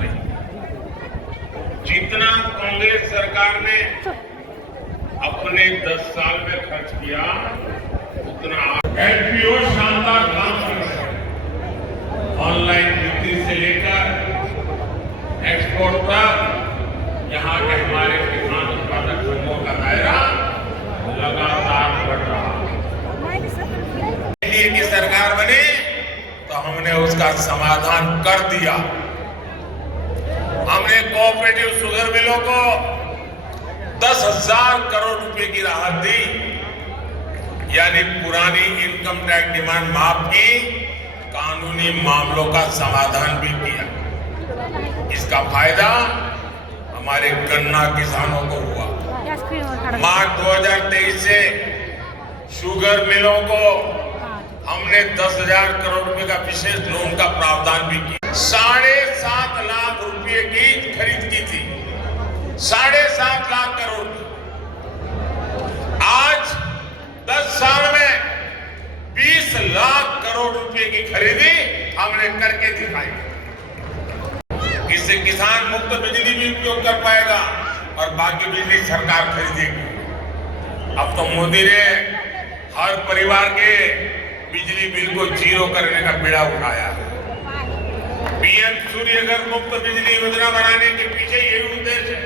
नहीं। जितना कांग्रेस सरकार ने अपने 10 साल में खर्च किया उतना एलपीओ शानदार काम कर रहे हैं। ऑनलाइन बिक्री से लेकर एक्सपोर्ट तक यहाँ के हमारे किसान उत्पादक संघों का दायरा लगातार बढ़ रहा है। एनडीए की सरकार बनी तो हमने उसका समाधान कर दिया। हमने कोऑपरेटिव शुगर मिलों को 10,000 करोड़ रुपए की राहत दी, यानी पुरानी इनकम टैक्स डिमांड माफ की, कानूनी मामलों का समाधान भी किया। इसका फायदा हमारे गन्ना किसानों को हुआ। मार्च 2023 से शुगर मिलों को हमने 10,000 करोड़ रुपए का विशेष लोन का प्रावधान भी किया। 7.5 लाख रुपए की खरीद की थी, 7.5 लाख करोड़ की। आज 10 साल में 20 लाख करोड़ रुपए की खरीदी हमने करके दिखाई। इससे किसान मुफ्त बिजली भी उपयोग कर पाएगा और बाकी बिजली सरकार खरीदेगी। अब तो मोदी ने हर परिवार के बिजली बिल को जीरो करने का बीड़ा उठाया। पीएम सूर्यघर मुफ्त बिजली योजना बनाने के पीछे यही उद्देश्य है।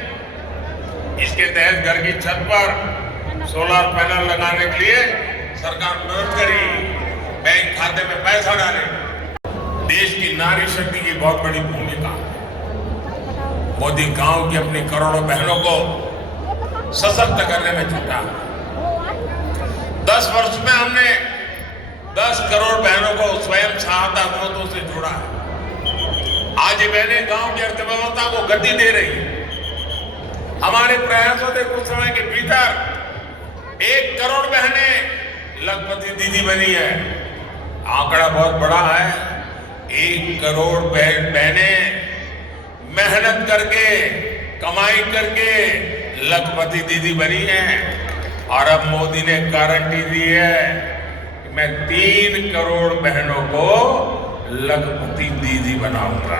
इसके तहत घर की छत पर सोलर पैनल लगाने के लिए सरकार मदद करेगी, बैंक खाते में पैसा डालेगी। देश की नारी शक्ति की बहुत बड़ी भूमिका है। मोदी गांव की अपनी करोड़ों बहनों को सशक्त करने में जुटा है। 10 वर्ष में हमने 10 करोड़ बहनों को स्वयं सहायता समूहों से जोड़ा है। आज ये बहनें गांव की अर्थव्यवस्था को गति दे रही है। हमारे प्रयासों से कुछ समय के भीतर 1 करोड़ बहनें लखपति दीदी बनी है। आंकड़ा बहुत बड़ा है। 1 करोड़ बहनें मेहनत करके, कमाई करके लखपति दीदी बनी है। और अब मोदी ने गारंटी दी है कि मैं 3 करोड़ बहनों को लखपति दीदी बनाऊंगा।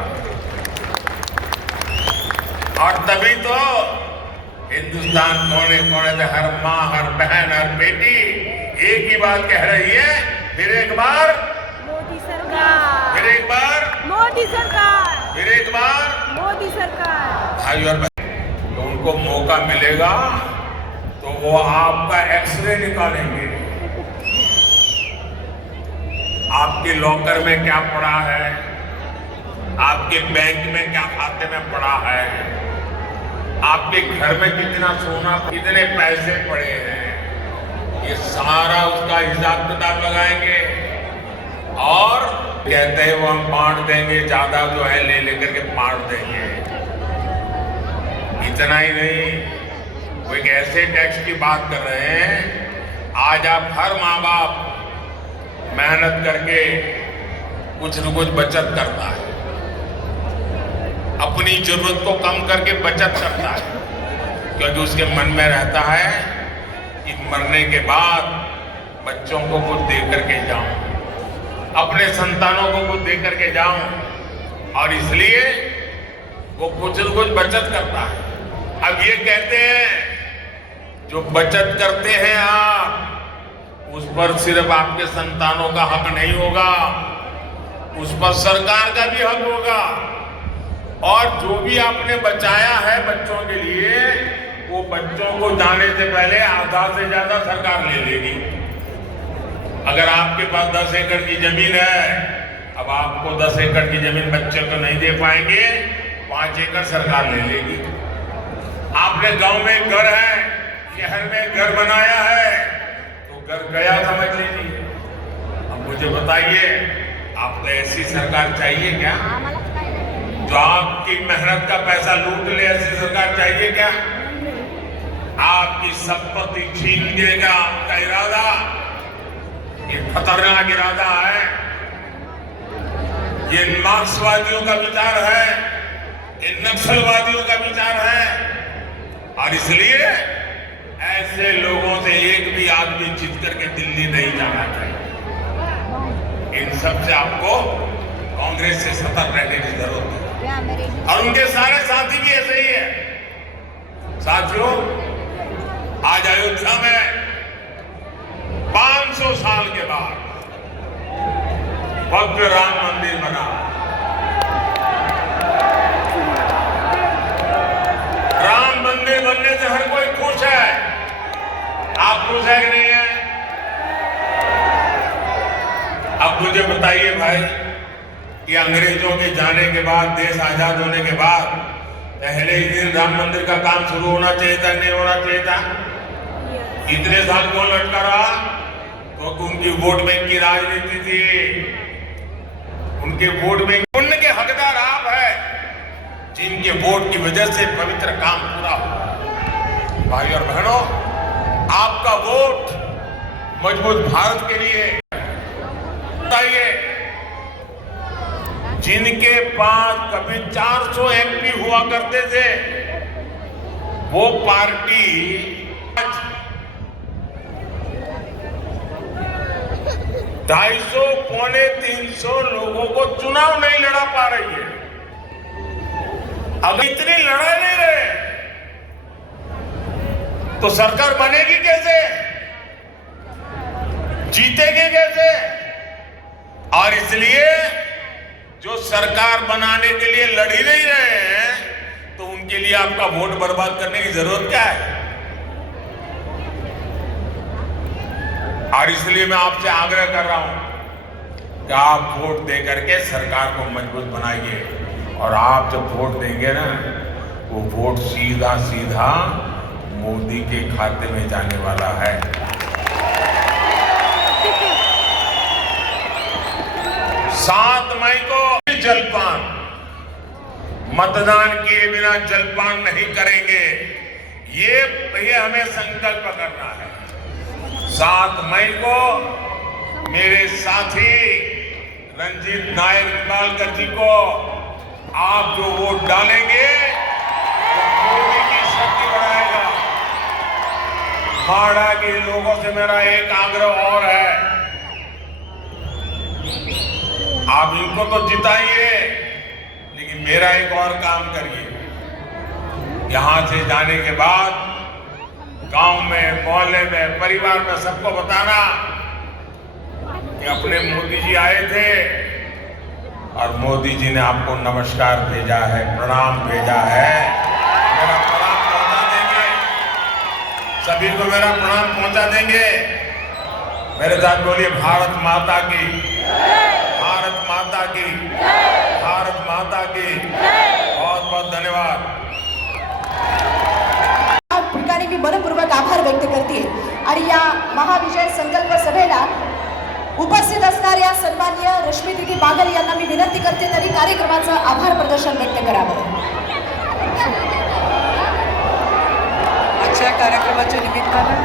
और तभी तो हिंदुस्तान कोने कोने से हर माँ, हर बहन, हर बेटी एक ही बात कह रही है, फिर एक बार मोदी सरकार, फिर एक बार मोदी सरकार, फिर एक बार मोदी सरकार। भाई और बहन, तो उनको मौका मिलेगा तो वो आपका एक्सरे निकालेंगे। आपके लॉकर में क्या पड़ा है, आपके बैंक में क्या खाते में पड़ा है, आपके घर में कितना सोना, कितने पैसे पड़े हैं, ये सारा उसका हिसाब किताब लगाएंगे। और कहते हैं वो हम बांट देंगे, ज्यादा जो है ले लेकर के बांट देंगे। इतना ही नहीं, वो एक ऐसे टैक्स की बात कर रहे हैं। आज आप हर माँ बाप मेहनत करके कुछ न कुछ बचत करता है, अपनी जरूरत को कम करके बचत करता है, क्योंकि उसके मन में रहता है कि मरने के बाद बच्चों को कुछ दे करके जाऊं, अपने संतानों को कुछ दे करके जाऊं। और इसलिए वो कुछ न कुछ बचत करता है। अब ये कहते हैं जो बचत करते हैं आप, उस पर सिर्फ आपके संतानों का हक नहीं होगा, उस पर सरकार का भी हक होगा। और जो भी आपने बचाया है बच्चों के लिए, वो बच्चों को जाने से पहले आधा से ज्यादा सरकार ले लेगी। अगर आपके पास 10 एकड़ की जमीन है, अब आपको 10 एकड़ की जमीन बच्चे को नहीं दे पाएंगे, 5 एकड़ सरकार ले लेगी। आपने गांव में घर है, शहर में घर बनाया है, तो घर गया समझ लीजिए। अब मुझे बताइए, आपको ऐसी सरकार चाहिए क्या जो आपकी मेहनत का पैसा लूट ले? ऐसी सरकार चाहिए क्या? आपकी संपत्ति छीन देगा आपका इरादा, ये खतरनाक इरादा है। ये मार्क्सवादियों का विचार है, ये नक्सलवादियों का विचार है। और इसलिए ऐसे लोगों से एक भी आदमी जीत करके दिल्ली नहीं जाना चाहिए। इन सब से आपको कांग्रेस से सतर्क रहने की जरूरत है। और उनके सारे साथी भी ऐसे ही है। साथियों, आज अयोध्या में 500 साल के बाद भव्य राम मंदिर बना। राम मंदिर बनने से हर कोई खुश है। आप खुश है कि नहीं है? अब मुझे बताइए भाई कि अंग्रेजों के जाने के बाद, देश आजाद होने के बाद पहले ही दिन राम मंदिर का काम शुरू होना चाहिए था, नहीं होना चाहिए था? इतने साल क्यों लटका रहा? क्योंकि उनकी वोट बैंक की राजनीति थी। उनके वोट बैंक, पुण्य के हकदार आप है जिनके वोट की वजह से पवित्र काम पूरा हुआ। भाई और बहनों, आपका वोट मजबूत भारत के लिए। बताइए, जिनके पास कभी 400 एमपी हुआ करते थे, वो पार्टी आज 250 पौने 300 लोगों को चुनाव नहीं लड़ा पा रही है। अगर इतनी लड़ा नहीं रहे तो सरकार बनेगी कैसे, जीतेगी कैसे? और इसलिए जो सरकार बनाने के लिए लड़ ही नहीं रहे हैं, तो उनके लिए आपका वोट बर्बाद करने की जरूरत क्या है? और इसलिए मैं आपसे आग्रह कर रहा हूं कि आप वोट दे करके सरकार को मजबूत बनाइए। और आप जब वोट देंगे ना, वो वोट सीधा सीधा मोदी के खाते में जाने वाला है। 7 मई को जलपान, मतदान किए बिना जलपान नहीं करेंगे, ये हमें संकल्प करना है। 7 मई को मेरे साथी रंजीत नायक निंबालकर जी को आप जो वोट डालेंगे, वो मोदी की शक्ति बढ़ाएगा। माड़ा के लोगों से मेरा एक आग्रह और है, आप इनको तो जिताइए, लेकिन मेरा एक और काम करिए। यहां से जाने के बाद गांव में, मोहल्ले में, परिवार में सबको बताना कि अपने मोदी जी आए थे और मोदी जी ने आपको नमस्कार भेजा है, प्रणाम भेजा है। मेरा प्रणाम पहुंचा देंगे, सभी को मेरा प्रणाम पहुंचा देंगे। मेरे साथ बोलिए, भारत माता की, भारत माता की, भारत माता की। बहुत बहुत धन्यवाद। ठिकाणी मी मनपूर्वक आभार व्यक्त करते आणि या महाविजय संकल्प सभेला उपस्थित असणाऱ्या सन्माननीय रश्मी दीदी बागल यांना मी विनंती करते, तरी कार्यक्रमाचं आभार प्रदर्शन व्यक्त करावं। आजच्या कार्यक्रमाच्या निमित्तानं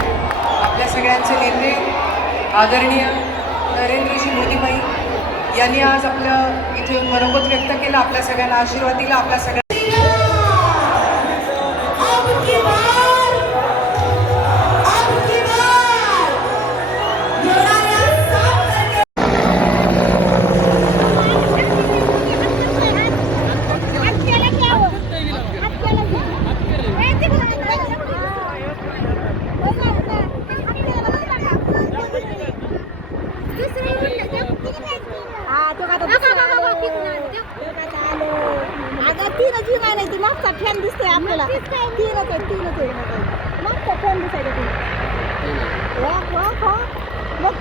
आपल्या सगळ्यांचे नेते आदरणीय नरेंद्रजी मोदीबाई यांनी आज आपलं इथे मनोगत व्यक्त केलं, आपल्या सगळ्यांना आशीर्वाद दिला, आपल्या सगळ्या मागचा फॅन दिसतोय आपल्याला, तीनच आहे मागचा फॅन दिसायला. मग